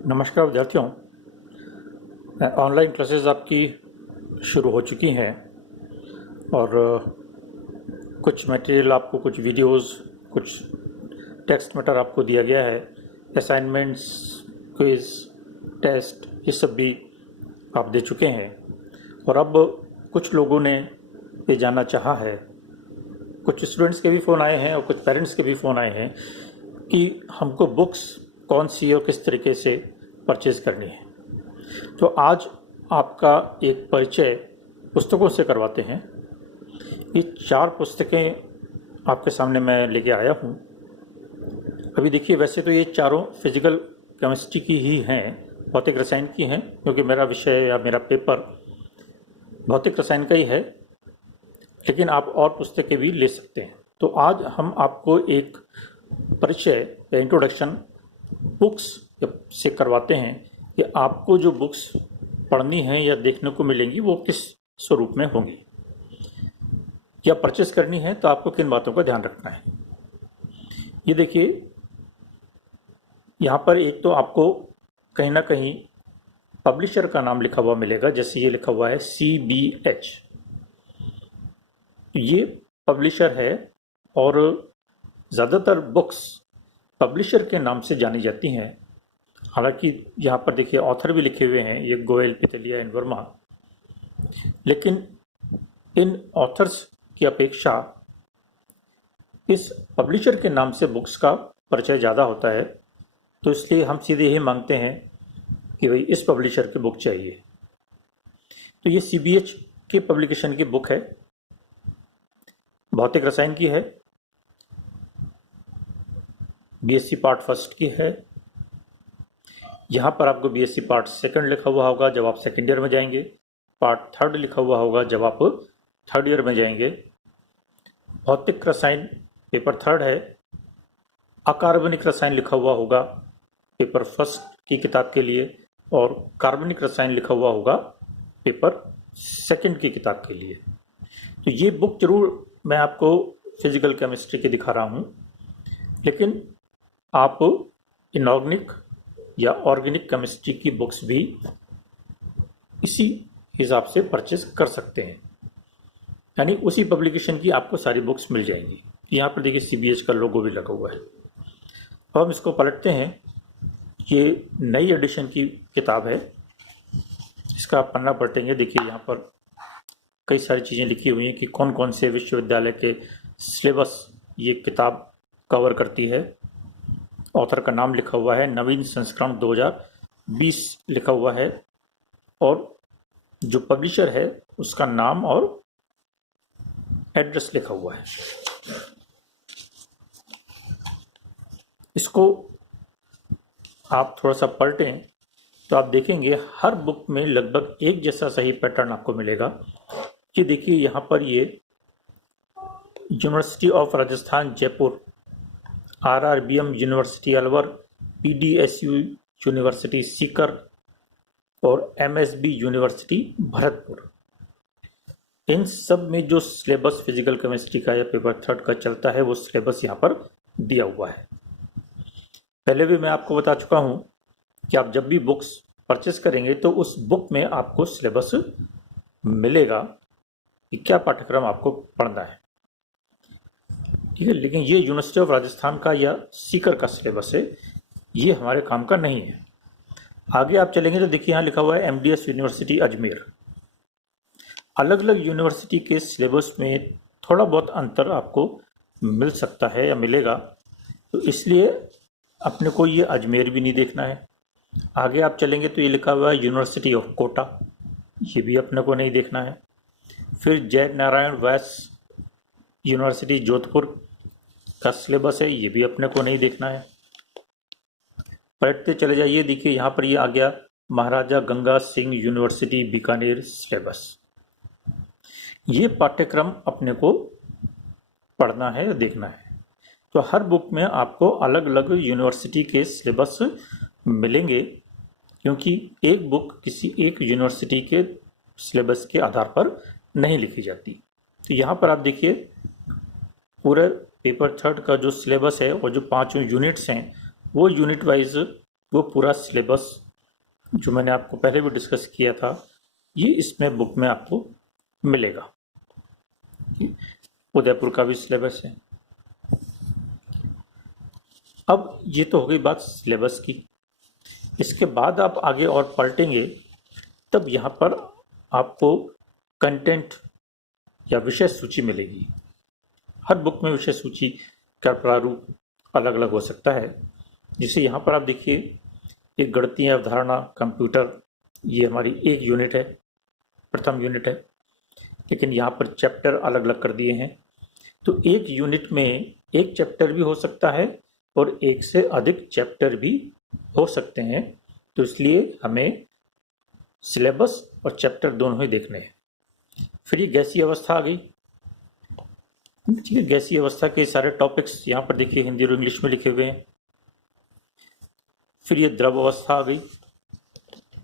नमस्कार विद्यार्थियों। Online classes आपकी शुरू हो चुकी हैं और कुछ मटेरियल आपको, कुछ वीडियोस, कुछ टेक्स्ट मैटर आपको दिया गया है। असाइनमेंट्स, क्विज, टेस्ट, ये सब भी आप दे चुके हैं। और अब कुछ लोगों ने ये जानना चाहा है, कुछ स्टूडेंट्स के भी फ़ोन आए हैं और कुछ पेरेंट्स के भी फ़ोन आए हैं कि हमको बुक्स कौन सी और किस तरीके से परचेज करनी है। तो आज आपका एक परिचय पुस्तकों से करवाते हैं। ये 4 पुस्तकें आपके सामने मैं लेके आया हूँ। अभी देखिए, वैसे तो ये चारों फिजिकल केमिस्ट्री की ही हैं, भौतिक रसायन की हैं, क्योंकि मेरा विषय या मेरा पेपर भौतिक रसायन का ही है, लेकिन आप और पुस्तकें भी ले सकते हैं। तो आज हम आपको एक परिचय या इंट्रोडक्शन बुक्स से करवाते हैं कि आपको जो बुक्स पढ़नी है या देखने को मिलेंगी वो किस स्वरूप में होंगी, या परचेस करनी है तो आपको किन बातों का ध्यान रखना है। ये देखिए, यहाँ पर एक तो आपको कहीं ना कहीं पब्लिशर का नाम लिखा हुआ मिलेगा, जैसे ये लिखा हुआ है CBH। ये पब्लिशर है और ज़्यादातर बुक्स पब्लिशर के नाम से जानी जाती हैं। हालांकि यहाँ पर देखिए ऑथर भी लिखे हुए हैं, ये गोयल, पितलिया एंड वर्मा, लेकिन इन ऑथर्स की अपेक्षा इस पब्लिशर के नाम से बुक्स का परिचय ज़्यादा होता है, तो इसलिए हम सीधे ही मांगते हैं कि भाई इस पब्लिशर की बुक चाहिए। तो ये CBH के पब्लिकेशन की बुक है, भौतिक रसायन की है, BSc पार्ट फर्स्ट की है। यहाँ पर आपको BSc पार्ट सेकंड लिखा हुआ होगा जब आप सेकंड ईयर में जाएंगे, पार्ट थर्ड लिखा हुआ होगा जब आप थर्ड ईयर में जाएंगे। भौतिक रसायन पेपर थर्ड है, अकार्बनिक रसायन लिखा हुआ होगा पेपर फर्स्ट की किताब के लिए, और कार्बनिक रसायन लिखा हुआ होगा पेपर सेकंड की किताब के लिए। तो ये बुक जरूर मैं आपको फिजिकल केमिस्ट्री की दिखा रहा हूँ, लेकिन आप इनऑर्गेनिक या ऑर्गेनिक केमिस्ट्री की बुक्स भी इसी हिसाब से परचेज कर सकते हैं, यानी उसी पब्लिकेशन की आपको सारी बुक्स मिल जाएंगी। यहाँ पर देखिए CBH का लोगो भी लगा हुआ है। अब हम इसको पलटते हैं। ये नई एडिशन की किताब है, इसका आप पन्ना पलटेंगे, देखिए यहाँ पर कई सारी चीज़ें लिखी हुई हैं कि कौन कौन से विश्वविद्यालय के सिलेबस ये किताब कवर करती है। ऑथर का नाम लिखा हुआ है, नवीन संस्करण 2020 लिखा हुआ है, और जो पब्लिशर है उसका नाम और एड्रेस लिखा हुआ है। इसको आप थोड़ा सा पलटें तो आप देखेंगे हर बुक में लगभग एक जैसा सही पैटर्न आपको मिलेगा। कि देखिए यहाँ पर ये university of Rajasthan Jaipur, RRBM university Alwar, PDSU university Sikar और MSB यूनिवर्सिटी भरतपुर, इन सब में जो सिलेबस फिजिकल केमिस्ट्री का या पेपर थर्ड का चलता है वो सिलेबस यहाँ पर दिया हुआ है। पहले भी मैं आपको बता चुका हूँ कि आप जब भी बुक्स परचेस करेंगे तो उस बुक में आपको सिलेबस मिलेगा कि क्या पाठ्यक्रम आपको पढ़ना है, ठीक है। लेकिन ये यूनिवर्सिटी ऑफ राजस्थान का या सीकर का सिलेबस है, ये हमारे काम का नहीं है। आगे आप चलेंगे तो देखिए यहाँ लिखा हुआ है MDS यूनिवर्सिटी अजमेर। अलग अलग यूनिवर्सिटी के सिलेबस में थोड़ा बहुत अंतर आपको मिल सकता है या मिलेगा, तो इसलिए अपने को ये अजमेर भी नहीं देखना है। आगे आप चलेंगे तो ये लिखा हुआ है यूनिवर्सिटी ऑफ कोटा, ये भी अपने को नहीं देखना है। फिर जय नारायण व्यास यूनिवर्सिटी जोधपुर का सिलेबस है, ये भी अपने को नहीं देखना है। पलटते चले जाइए, देखिए यहाँ पर ये आ गया महाराजा गंगा सिंह यूनिवर्सिटी बीकानेर सिलेबस। ये पाठ्यक्रम अपने को पढ़ना है या देखना है। तो हर बुक में आपको अलग अलग यूनिवर्सिटी के सिलेबस मिलेंगे, क्योंकि एक बुक किसी एक यूनिवर्सिटी के सिलेबस के आधार पर नहीं लिखी जाती। तो यहाँ पर आप देखिए पूरे पेपर थर्ड का जो सिलेबस है और जो 5 यूनिट्स हैं वो यूनिट वाइज वो पूरा सिलेबस जो मैंने आपको पहले भी डिस्कस किया था, ये इसमें बुक में आपको मिलेगा। उदयपुर का भी सिलेबस है। अब ये तो हो गई बात सिलेबस की। इसके बाद आप आगे और पलटेंगे तब यहाँ पर आपको कंटेंट या विषय सूची मिलेगी। हर बुक में विषय सूची का प्रारूप अलग अलग हो सकता है। जैसे यहाँ पर आप देखिए, एक गणितीय अवधारणा कंप्यूटर, ये हमारी एक यूनिट है, प्रथम यूनिट है, लेकिन यहाँ पर चैप्टर अलग अलग कर दिए हैं। तो एक यूनिट में एक चैप्टर भी हो सकता है और एक से अधिक चैप्टर भी हो सकते हैं। तो इसलिए हमें सिलेबस और चैप्टर दोनों ही देखने हैं। फिर ये गैसीय अवस्था आ गई। ठीक है, गैसीय अवस्था के सारे टॉपिक्स यहाँ पर देखिए हिंदी और इंग्लिश में लिखे हुए हैं। फिर ये द्रव अवस्था आ गई।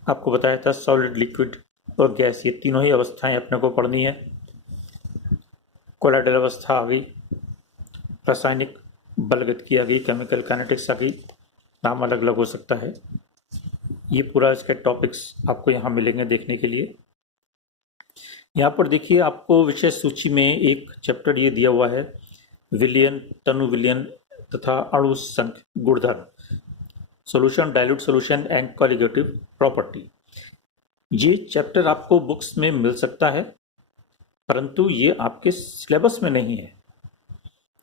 आपको बताया था सॉलिड, लिक्विड और गैस, ये तीनों ही अवस्थाएं अपने को पढ़नी है। कोलाइडल अवस्था आ गई, रासायनिक बलगतिकी आ गई, केमिकल काइनेटिक्स आ गई, नाम अलग अलग हो सकता है। ये पूरा इसके टॉपिक्स आपको यहाँ मिलेंगे देखने के लिए। यहाँ पर देखिए आपको विषय सूची में एक चैप्टर ये दिया हुआ है, विलयन, तनु विलयन तथा अणु संख्या गुणधर्म, solution, dilute solution and colligative property. ये चैप्टर आपको बुक्स में मिल सकता है, परंतु ये आपके सिलेबस में नहीं है।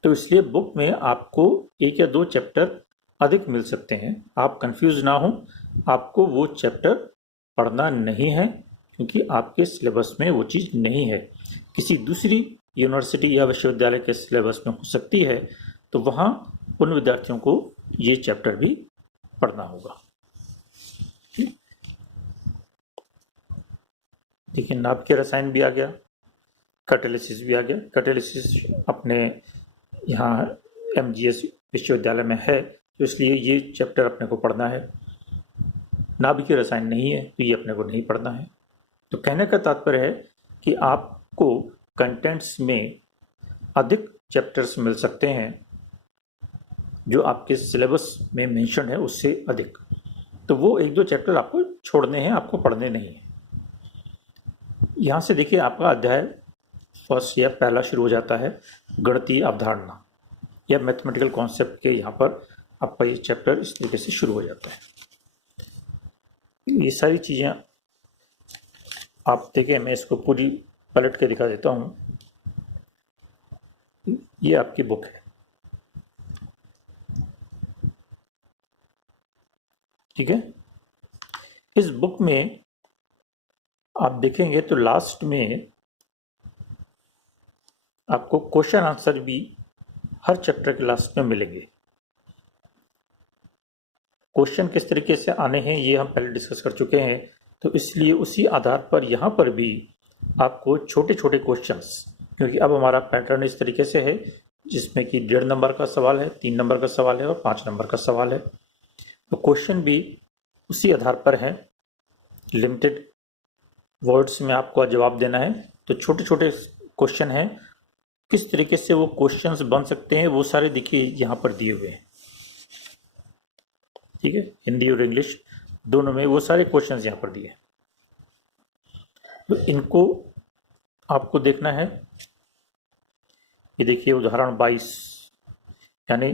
तो इसलिए बुक में आपको एक या दो चैप्टर अधिक मिल सकते हैं। आप कंफ्यूज ना हो, आपको वो चैप्टर पढ़ना नहीं है, क्योंकि आपके सिलेबस में वो चीज़ नहीं है। किसी दूसरी यूनिवर्सिटी या विश्वविद्यालय के सिलेबस में हो सकती है, तो वहाँ उन विद्यार्थियों को ये चैप्टर भी पढ़ना होगा। देखिए, नाभिकीय रसायन भी आ गया, कैटालिसिस भी आ गया। कैटालिसिस अपने यहाँ MGS विश्वविद्यालय में है, तो इसलिए ये चैप्टर अपने को पढ़ना है। नाभिकीय रसायन नहीं है, तो ये अपने को नहीं पढ़ना है। तो कहने का तात्पर्य है कि आपको कंटेंट्स में अधिक चैप्टर्स मिल सकते हैं जो आपके सिलेबस में मेंशन है उससे अधिक। तो वो एक दो चैप्टर आपको छोड़ने हैं, आपको पढ़ने नहीं है। यहाँ से देखिए आपका अध्याय फर्स्ट या पहला शुरू हो जाता है, गणितीय अवधारणा या मैथमेटिकल कॉन्सेप्ट के। यहाँ पर आपका ये चैप्टर इस तरीके से शुरू हो जाता है। ये सारी चीज़ें आप देखें, मैं इसको पूरी पलट के दिखा देता हूँ। ये आपकी बुक है, ठीक है। इस बुक में आप देखेंगे तो लास्ट में आपको क्वेश्चन आंसर भी हर चैप्टर के लास्ट में मिलेंगे। क्वेश्चन किस तरीके से आने हैं ये हम पहले डिस्कस कर चुके हैं, तो इसलिए उसी आधार पर यहाँ पर भी आपको छोटे छोटे क्वेश्चंस, क्योंकि अब हमारा पैटर्न इस तरीके से है जिसमें कि 1.5 नंबर का सवाल है, 3 नंबर का सवाल है और 5 नंबर का सवाल है। तो क्वेश्चन भी उसी आधार पर है, लिमिटेड वर्ड्स में आपको जवाब देना है। तो छोटे छोटे क्वेश्चन हैं, किस तरीके से वो क्वेश्चंस बन सकते हैं वो सारे देखिए यहाँ पर दिए हुए हैं, ठीक है। हिंदी और इंग्लिश दोनों में वो सारे क्वेश्चंस यहाँ पर दिए हैं। तो इनको आपको देखना है। ये देखिए उदाहरण 22, यानी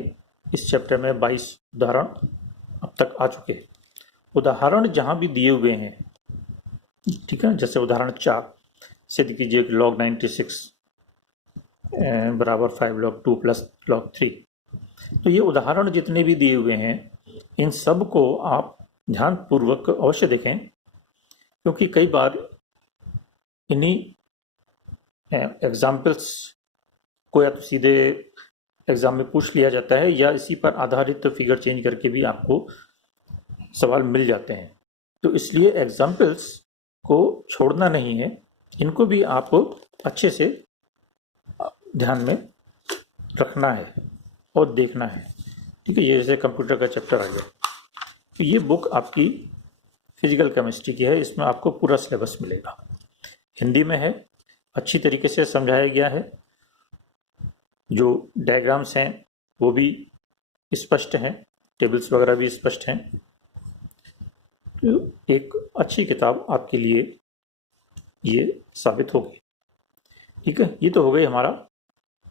इस चैप्टर में 22 उदाहरण अब तक आ चुके हैं। उदाहरण जहाँ भी दिए हुए हैं, ठीक है, जैसे उदाहरण 4 सिद्ध कीजिए कि log 96 बराबर 5 log 2 प्लस log 3। तो ये उदाहरण जितने भी दिए हुए हैं, इन सब को आप ध्यानपूर्वक अवश्य देखें, क्योंकि कई बार इन्हीं एग्जाम्पल्स को या तो सीधे एग्जाम में पूछ लिया जाता है या इसी पर आधारित तो फिगर चेंज करके भी आपको सवाल मिल जाते हैं। तो इसलिए एग्जाम्पल्स को छोड़ना नहीं है, इनको भी आप अच्छे से ध्यान में रखना है और देखना है, ठीक है। ये जैसे कंप्यूटर का चैप्टर आ गया, तो ये बुक आपकी फिजिकल केमिस्ट्री की है, इसमें आपको पूरा सिलेबस मिलेगा। हिंदी में है, अच्छी तरीके से समझाया गया है, जो डायग्राम्स हैं वो भी स्पष्ट हैं, टेबल्स वगैरह भी स्पष्ट हैं। तो एक अच्छी किताब आपके लिए ये साबित होगी। ठीक है, ये तो हो गई हमारा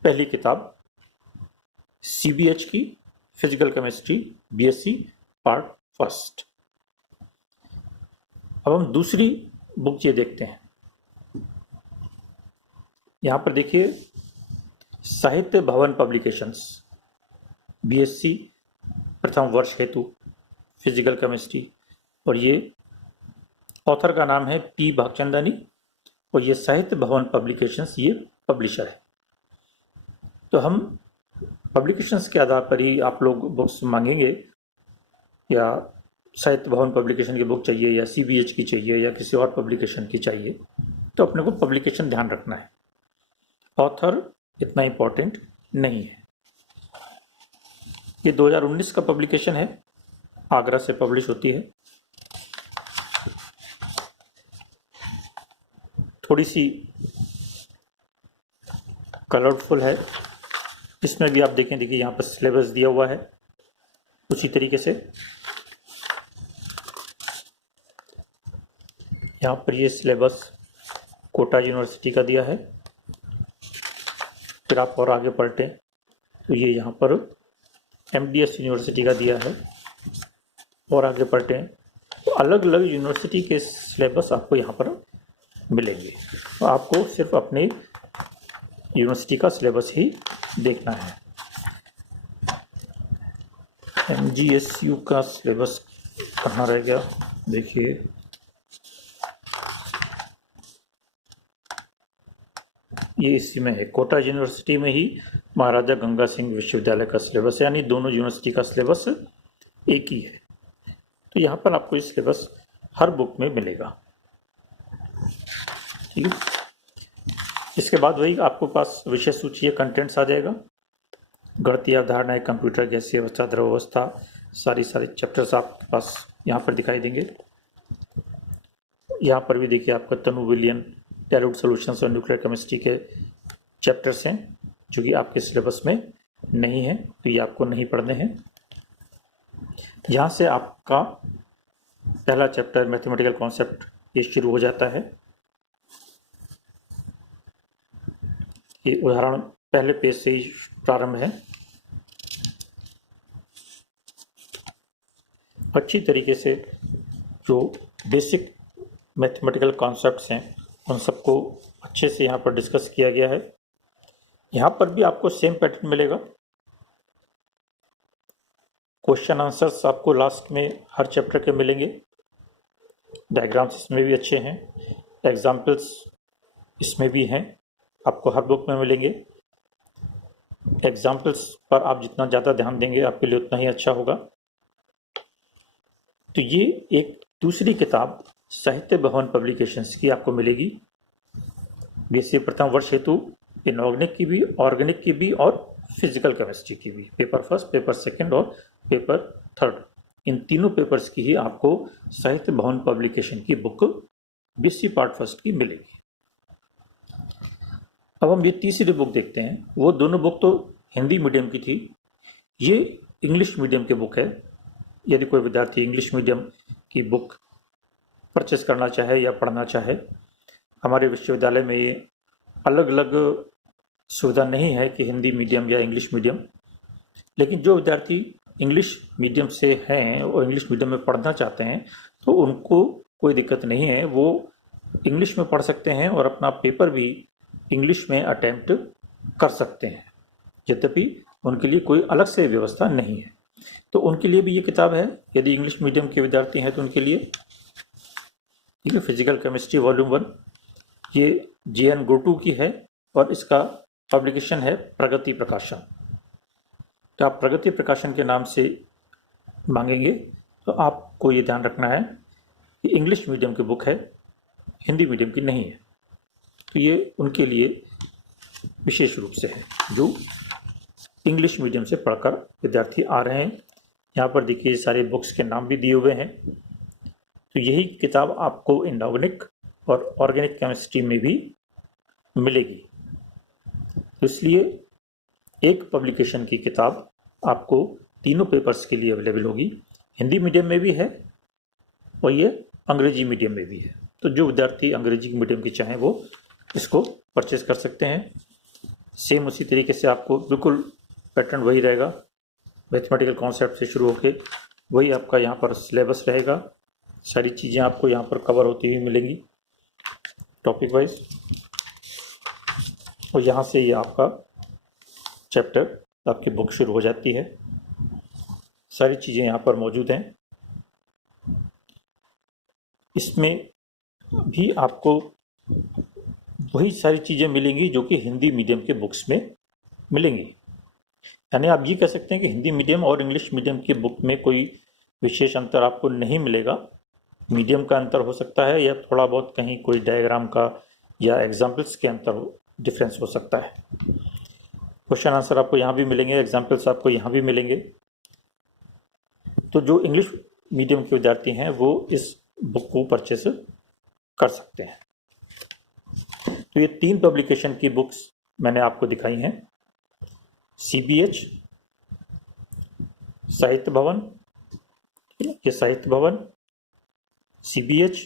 पहली किताब CBH की physical chemistry BSc part first. अब हम दूसरी बुक ये देखते हैं। यहां पर देखिए साहित्य भवन पब्लिकेशंस BSc प्रथम वर्ष हेतु फिजिकल केमिस्ट्री, और ये ऑथर का नाम है P भागचंदानी, और ये साहित्य भवन पब्लिकेशंस ये पब्लिशर है। तो हम पब्लिकेशंस के आधार पर ही आप लोग बुक्स मांगेंगे, या साहित्य भवन पब्लिकेशन की बुक चाहिए या CBH की चाहिए या किसी और पब्लिकेशन की चाहिए, तो अपने को पब्लिकेशन ध्यान रखना है, ऑथर इतना इम्पोर्टेंट नहीं है। ये 2019 का पब्लिकेशन है, आगरा से पब्लिश होती है। थोड़ी सी कलरफुल है, इसमें भी आप देखें, देखिए यहाँ पर सिलेबस दिया हुआ है उसी तरीके से। यहाँ पर ये सिलेबस कोटा यूनिवर्सिटी का दिया है। फिर आप और आगे पलटें तो ये यहाँ पर MDS यूनिवर्सिटी का दिया है, और आगे पलटें तो अलग अलग यूनिवर्सिटी के सिलेबस आपको यहाँ पर मिलेंगे। तो आपको सिर्फ अपनी यूनिवर्सिटी का सिलेबस ही देखना है। MGSU का सिलेबस कहाँ रह गया, देखिए ये इसी में है, कोटा यूनिवर्सिटी में ही महाराजा गंगा सिंह विश्वविद्यालय का सिलेबस है, यानी दोनों यूनिवर्सिटी का सिलेबस एक ही है। तो यहाँ पर आपको ये सिलेबस हर बुक में मिलेगा। ठीक है, इसके बाद वही आपको पास विषय सूची या कंटेंट्स आ जाएगा। गणितीय अवधारणाएं, कंप्यूटर, गैसीय अवस्था, द्रव अवस्था, सारी चैप्टर्स आपके पास यहाँ पर दिखाई देंगे। यहाँ पर भी देखिए आपका तनु विलियन, डाइल्यूट सॉल्यूशंस और न्यूक्लियर केमिस्ट्री के चैप्टर्स हैं जो कि आपके सिलेबस में नहीं है, तो ये आपको नहीं पढ़ने हैं। यहाँ से आपका पहला चैप्टर मैथमेटिकल कॉन्सेप्ट ये शुरू हो जाता है। ये उदाहरण पहले पेज से ही प्रारंभ है। अच्छी तरीके से जो बेसिक मैथमेटिकल कॉन्सेप्ट्स हैं उन सबको अच्छे से यहाँ पर डिस्कस किया गया है। यहाँ पर भी आपको सेम पैटर्न मिलेगा। क्वेश्चन आंसर्स आपको लास्ट में हर चैप्टर के मिलेंगे। डायग्राम्स इसमें भी अच्छे हैं, एग्जाम्पल्स इसमें भी हैं, आपको हर बुक में मिलेंगे। एग्जाम्पल्स पर आप जितना ज़्यादा ध्यान देंगे आपके लिए उतना ही अच्छा होगा। तो ये एक दूसरी किताब साहित्य भवन पब्लिकेशंस की आपको मिलेगी। BSc प्रथम वर्ष हेतु इनऑर्गेनिक की भी, ऑर्गेनिक की भी और फिजिकल केमिस्ट्री की भी, पेपर फर्स्ट, पेपर सेकंड और पेपर थर्ड, इन तीनों पेपर्स की ही आपको साहित्य भवन पब्लिकेशन की बुक BSc पार्ट फर्स्ट की मिलेगी। अब हम ये तीसरी बुक देखते हैं। वो दोनों बुक तो हिंदी मीडियम की थी, ये इंग्लिश मीडियम की बुक है। यदि कोई विद्यार्थी इंग्लिश मीडियम की बुक परचेस करना चाहे या पढ़ना चाहे, हमारे विश्वविद्यालय में ये अलग अलग सुविधा नहीं है कि हिंदी मीडियम या इंग्लिश मीडियम, लेकिन जो विद्यार्थी इंग्लिश मीडियम से हैं और इंग्लिश मीडियम में पढ़ना चाहते हैं तो उनको कोई दिक्कत नहीं है, वो इंग्लिश में पढ़ सकते हैं और अपना पेपर भी इंग्लिश में अटेम्प्ट कर सकते हैं, यद्यपि उनके लिए कोई अलग से व्यवस्था नहीं है। तो उनके लिए भी ये किताब है, यदि इंग्लिश मीडियम के विद्यार्थी हैं तो उनके लिए। ठीक है, फिजिकल केमिस्ट्री वॉल्यूम 1, ये JN गुरटू की है और इसका पब्लिकेशन है प्रगति प्रकाशन। तो आप प्रगति प्रकाशन के नाम से मांगेंगे तो आपको ये ध्यान रखना है कि इंग्लिश मीडियम की बुक है, हिंदी मीडियम की नहीं है। तो ये उनके लिए विशेष रूप से है जो इंग्लिश मीडियम से पढ़कर विद्यार्थी आ रहे हैं। यहाँ पर देखिए सारे बुक्स के नाम भी दिए हुए हैं। तो यही किताब आपको इनऑर्गेनिक और ऑर्गेनिक केमिस्ट्री में भी मिलेगी। तो इसलिए एक पब्लिकेशन की किताब आपको तीनों पेपर्स के लिए अवेलेबल होगी। हिंदी मीडियम में भी है और ये अंग्रेजी मीडियम में भी है। तो जो विद्यार्थी अंग्रेजी मीडियम के चाहें वो इसको परचेज कर सकते हैं। सेम उसी तरीके से आपको बिल्कुल पैटर्न वही रहेगा, मैथमेटिकल कॉन्सेप्ट से शुरू होके वही आपका यहाँ पर सिलेबस रहेगा। सारी चीज़ें आपको यहाँ पर कवर होती हुई मिलेंगी टॉपिक वाइज, और यहाँ से ये आपका चैप्टर आपकी बुक शुरू हो जाती है। सारी चीज़ें यहाँ पर मौजूद हैं। इसमें भी आपको वही सारी चीज़ें मिलेंगी जो कि हिंदी मीडियम के बुक्स में मिलेंगी। यानी आप ये कह सकते हैं कि हिंदी मीडियम और इंग्लिश मीडियम की बुक में कोई विशेष अंतर आपको नहीं मिलेगा। मीडियम का अंतर हो सकता है या थोड़ा बहुत कहीं कोई डायग्राम का या एग्जाम्पल्स के अंतर डिफरेंस हो सकता है। क्वेश्चन आंसर आपको यहाँ भी मिलेंगे, एग्जाम्पल्स आपको यहाँ भी मिलेंगे। तो जो इंग्लिश मीडियम के विद्यार्थी हैं वो इस बुक को परचेस कर सकते हैं। तो ये 3 पब्लिकेशन की बुक्स मैंने आपको दिखाई हैं, CBH, साहित्य भवन, ये साहित्य भवन, CBH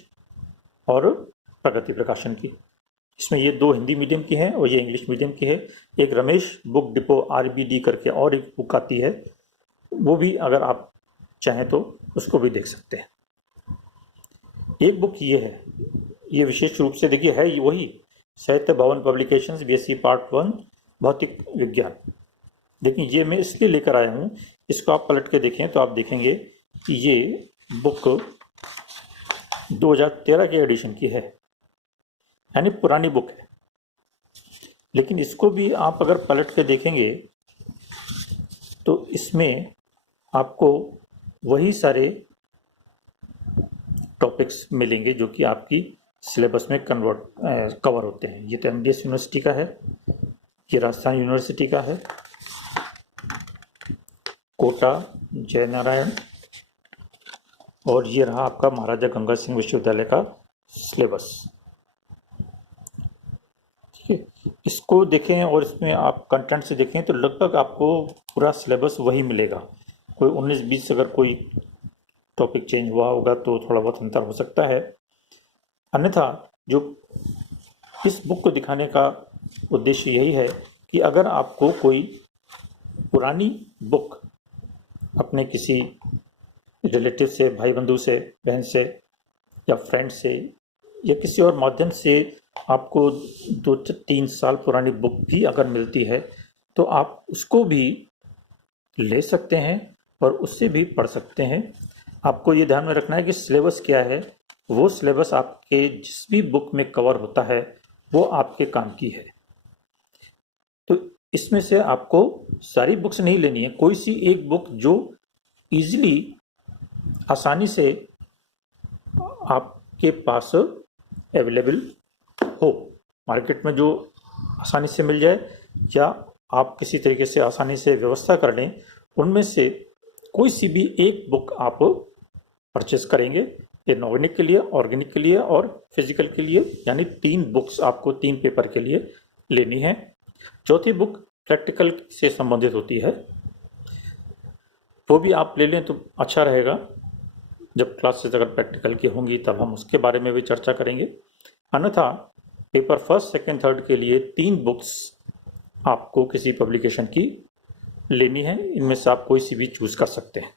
और प्रगति प्रकाशन की। इसमें ये 2 हिंदी मीडियम की हैं और ये इंग्लिश मीडियम की है। एक रमेश बुक डिपो RBD करके और एक बुक आती है, वो भी अगर आप चाहें तो उसको भी देख सकते हैं। एक बुक ये है, ये विशेष रूप से देखिए है वही साहित्य भवन पब्लिकेशंस BSc पार्ट 1 भौतिक विज्ञान, लेकिन ये मैं इसलिए लेकर आया हूँ, इसको आप पलट के देखें तो आप देखेंगे कि ये बुक 2013 के एडिशन की है, यानी पुरानी बुक है। लेकिन इसको भी आप अगर पलट के देखेंगे तो इसमें आपको वही सारे टॉपिक्स मिलेंगे जो कि आपकी सिलेबस में कवर होते हैं। ये तो MDS यूनिवर्सिटी का है, ये राजस्थान यूनिवर्सिटी का है, कोटा, जयनारायण, और ये रहा आपका महाराजा गंगा सिंह विश्वविद्यालय का सिलेबस। ठीक है, इसको देखें और इसमें आप कंटेंट से देखें तो लगभग आपको पूरा सिलेबस वही मिलेगा। कोई 19-20 अगर कोई टॉपिक चेंज हुआ होगा तो थोड़ा बहुत अंतर हो सकता है। अन्यथा जो इस बुक को दिखाने का उद्देश्य यही है कि अगर आपको कोई पुरानी बुक अपने किसी रिलेटिव से, भाई बंधु से, बहन से या फ्रेंड से या किसी और माध्यम से आपको 2-3 साल पुरानी बुक भी अगर मिलती है तो आप उसको भी ले सकते हैं और उससे भी पढ़ सकते हैं। आपको ये ध्यान में रखना है कि सिलेबस क्या है, वो सिलेबस आपके जिस भी बुक में कवर होता है वो आपके काम की है। तो इसमें से आपको सारी बुक्स नहीं लेनी है, कोई सी एक बुक जो इजीली आसानी से आपके पास अवेलेबल हो, मार्केट में जो आसानी से मिल जाए या आप किसी तरीके से आसानी से व्यवस्था कर लें, उनमें से कोई सी भी एक बुक आप परचेस करेंगे। इनऑर्गेनिक के लिए, ऑर्गेनिक के लिए और फिजिकल के लिए, यानी 3 बुक्स आपको 3 पेपर के लिए लेनी है। चौथी बुक प्रैक्टिकल से संबंधित होती है, वो भी आप ले लें तो अच्छा रहेगा। जब क्लासेस अगर प्रैक्टिकल की होंगी तब हम उसके बारे में भी चर्चा करेंगे। अन्यथा पेपर 1st, 2nd, 3rd के लिए 3 बुक्स आपको किसी पब्लिकेशन की लेनी है। इनमें से आप कोई सी भी चूज कर सकते हैं।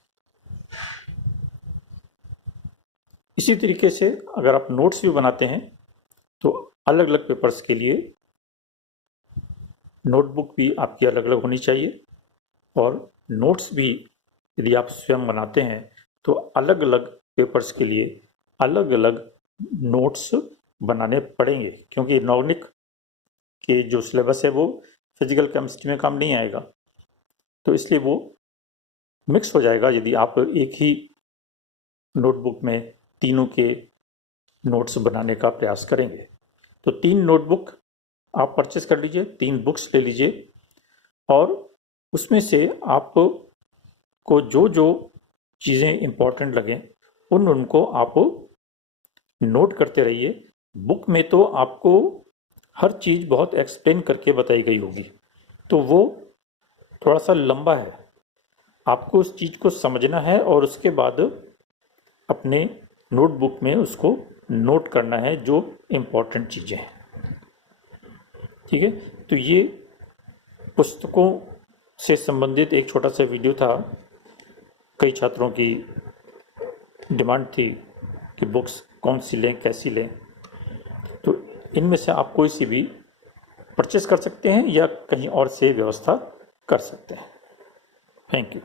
इसी तरीके से अगर आप नोट्स भी बनाते हैं तो अलग अलग पेपर्स के लिए नोटबुक भी आपकी अलग अलग होनी चाहिए, और नोट्स भी यदि आप स्वयं बनाते हैं तो अलग अलग पेपर्स के लिए अलग अलग नोट्स बनाने पड़ेंगे, क्योंकि इनऑर्गेनिक के जो सिलेबस है वो फिजिकल केमिस्ट्री में काम नहीं आएगा, तो इसलिए वो मिक्स हो जाएगा यदि आप एक ही नोटबुक में तीनों के नोट्स बनाने का प्रयास करेंगे। तो 3 नोटबुक आप परचेस कर लीजिए, 3 बुक्स ले लीजिए, और उसमें से आपको जो जो चीज़ें इम्पोर्टेंट लगें उनको आप नोट करते रहिए। बुक में तो आपको हर चीज़ बहुत एक्सप्लेन करके बताई गई होगी, तो वो थोड़ा सा लंबा है। आपको उस चीज़ को समझना है और उसके बाद अपने नोटबुक में उसको नोट करना है जो इम्पोर्टेंट चीज़ें हैं। ठीक है, तो ये पुस्तकों से संबंधित एक छोटा सा वीडियो था। कई छात्रों की डिमांड थी कि बुक्स कौन सी लें, कैसी लें, तो इनमें से आप कोई सी भी परचेस कर सकते हैं या कहीं और से व्यवस्था कर सकते हैं। Thank you.